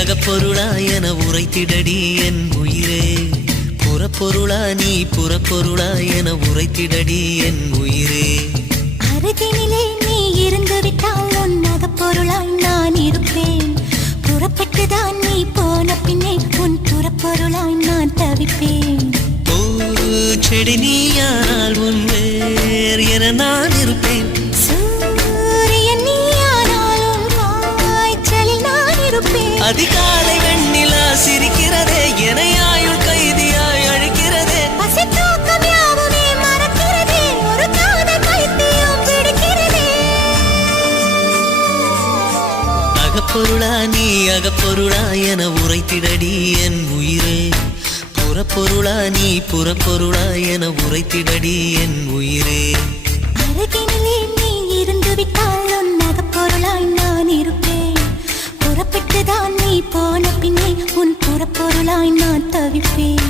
அகப்பொருளா என உரைத்திடடி என் உயிரே. புறப்பொருளா நீ புறப்பொருளா என உரைத்திடடி என் உயிரே. அருகினிலே நீ இருந்து விட்டால் உன் அகப்பொருளாய் நான் இருப்பேன். புறப்பட்டுதான் நீ போன பின்னே உன் புறப்பொருளாய் நான் தவிப்பேன். செடி நீயானால் உன் வேர் என நான் இருப்பேன். சூரியன் நீயானால் உன் காய்ச்சலில் நான் இருப்பேன். அதிகாலை வெண்ணிலா சிரிக்கிறதே என ஆயுள் கைதியாய் அழைக்கிறதே. பசி தூக்கம் யாவுமே மறக்கிறதே, ஒரு காதல் பைத்தியம் பிடிக்கிறதே. அகப்பொருளா நீ அகப்பொருளா என உரைத்திடடி என் உயிரே. புறப்பொருளா நீ புறப்பொருளா என உரைத்திடடி என் உயிரே. அருகினிலே நீ இருந்து விட்டால் உன் அகப்பொருளாய் நான் இருப்பேன். புறப்பட்டுதான் நீ போன பின்னே உன் புறப்பொருளாய் நான் தவிப்பேன்.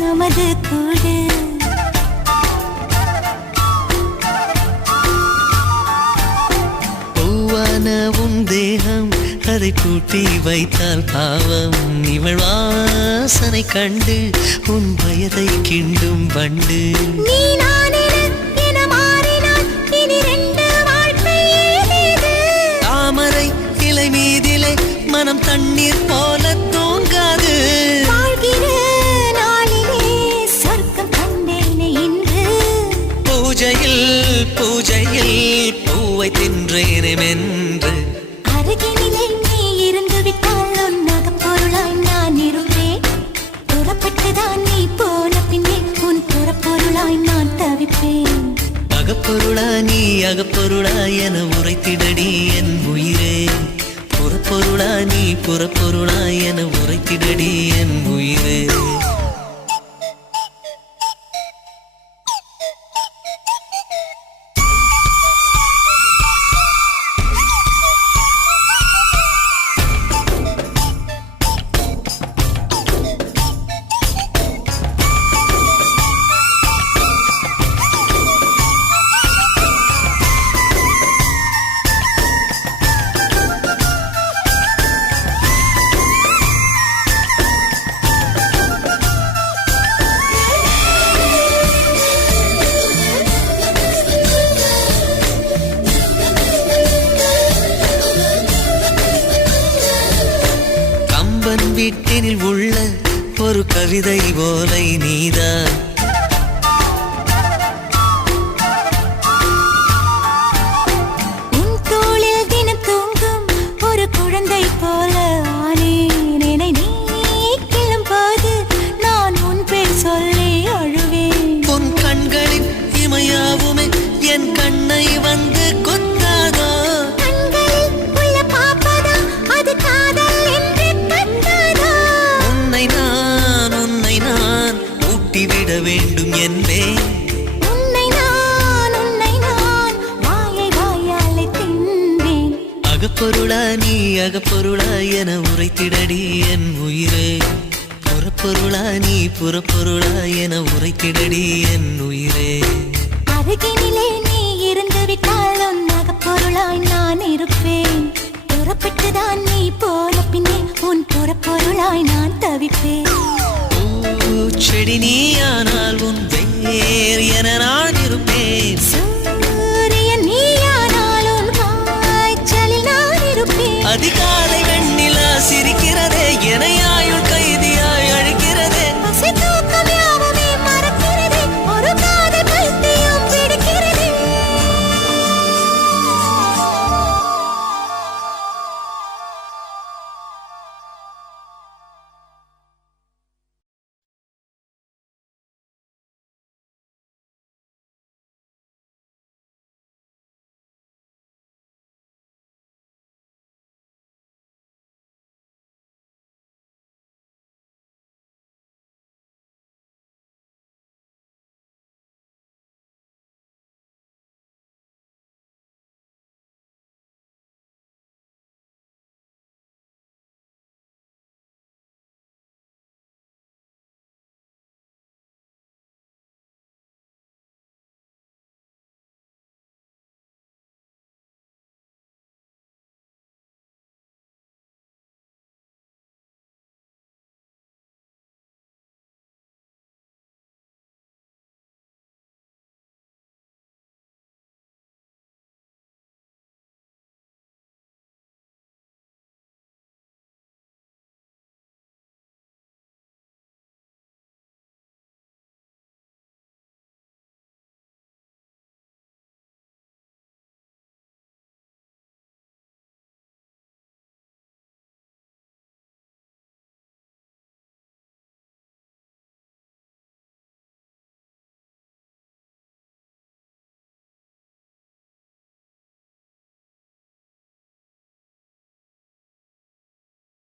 நமது கூடு பூவான உன் தேகம் அதை பூட்டி வைத்தால் பாவம். இவள் வாசனை கண்டு உன் வயதை கிண்டும் வண்டு. நீ நான் என மாறினால் இனி ரெண்டு வாழ்க்கை ஏது. தாமரை இலை மீதிலே மனம் தண்ணீர் போல தூங்காது. பூஜையில் பூவை தின்றேனே மென்று. அருகினிலே நீ இருந்து விட்டால் உன் அகப்பொருளாய் நான் இருப்பேன். புறப்பட்டுதான் நீ போன பின்னே உன் புறப்பொருளாய் நான் தவிப்பேன். அகப்பொருளா நீ அகப்பொருளா என உரைத்திடடி என் உயிரே. புறப்பொருளா நீ புறப்பொருளா என உரைத்திடடி என் உயிரே. வீட்டினில் உள்ள ஒரு கவிதை போலை நீதான். உன் தோளில் தினம் தூங்கும் ஒரு குழந்தை போல ஆனேன். என்னை நீ கிள்ளும் போது நான் உன் பேர் சொல்லி அழுவேன். உன் கண்களின் இமையாவுமே என் கண்ணை வந்து கொத்தாதோ. கண்களில் உள்ள பாப்பதா அது காதல் என்று கத்தாதோ. உன்னை நான் ஊட்டிவிட வேண்டும் என்பேன். உன்னை நான் வாயை வாயாலே தின்பேன். அகப்பொருளா நீ அகப்பொருளா என உரைத்திடடி என் உயிரே. புறப்பொருளா நீ புறப்பொருளா என உரைத்திடடி என் உயிரே. அருகினிலே நீ இருந்து விட்டால் உன் அகப்பொருளாய் நான் இருப்பேன். புறப்பட்டுதான் நீ போன பின்னே உன் புறப்பொருளாய் நான் தவிப்பேன். செடி நீயானால் உன் வேர் என நான் இருப்பேன்.